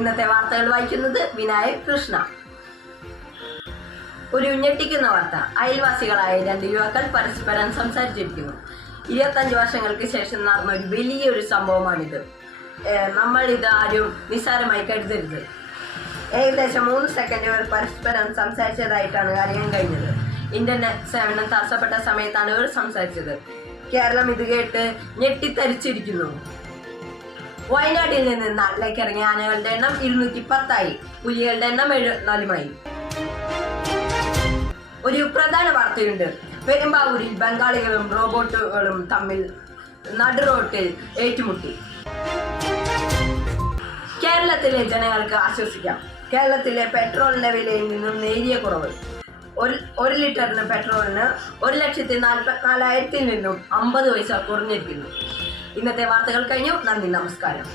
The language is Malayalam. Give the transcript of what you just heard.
ഇന്നത്തെ വാർത്തകൾ വായിക്കുന്നത് വിനായക് കൃഷ്ണ. ഒരു ഞെട്ടിക്കുന്ന വാർത്ത. അയൽവാസികളായ 2 യുവാക്കൾ പരസ്പരം സംസാരിച്ചിരിക്കുന്നു. 25 വർഷങ്ങൾക്ക് ശേഷം നടന്ന ഒരു വലിയൊരു സംഭവമാണിത്. നമ്മൾ ഇത് ആരും നിസ്സാരമായി കരുതരുത്. ഏകദേശം 3 സെക്കൻഡുകൾ പരസ്പരം സംസാരിച്ചതായിട്ടാണ് അറിയാൻ കഴിഞ്ഞത്. ഇന്റർനെറ്റ് സേവനം തടസ്സപ്പെട്ട സമയത്താണ് ഇവർ സംസാരിച്ചത്. കേരളം ഇത് കേട്ട് ഞെട്ടിത്തരിച്ചിരിക്കുന്നു. വയനാട്ടിൽ നിന്ന് നാട്ടിലേക്ക് ഇറങ്ങിയ ആനകളുടെ എണ്ണം 210ആയി. പുലികളുടെ എണ്ണം 74ആയി. ഒരു പ്രധാന വാർത്തയുണ്ട്. പെരുമ്പാവൂരിൽ ബംഗാളികളും റോബോട്ടുകളും തമ്മിൽ നടുറോട്ടിൽ ഏറ്റുമുട്ടി. കേരളത്തിലെ ജനങ്ങൾക്ക് ആശ്വസിക്കാം. കേരളത്തിലെ പെട്രോളിന്റെ വിലയിൽ നിന്നും നേരിയ കുറവ്. 1 ലിറ്ററിന് പെട്രോളിന് 1,44,000 നിന്നും 50 പൈസ കുറഞ്ഞിരിക്കുന്നു. ഇന്നത്തെ വാർത്തകൾ കഴിഞ്ഞു. നന്ദി, നമസ്കാരം.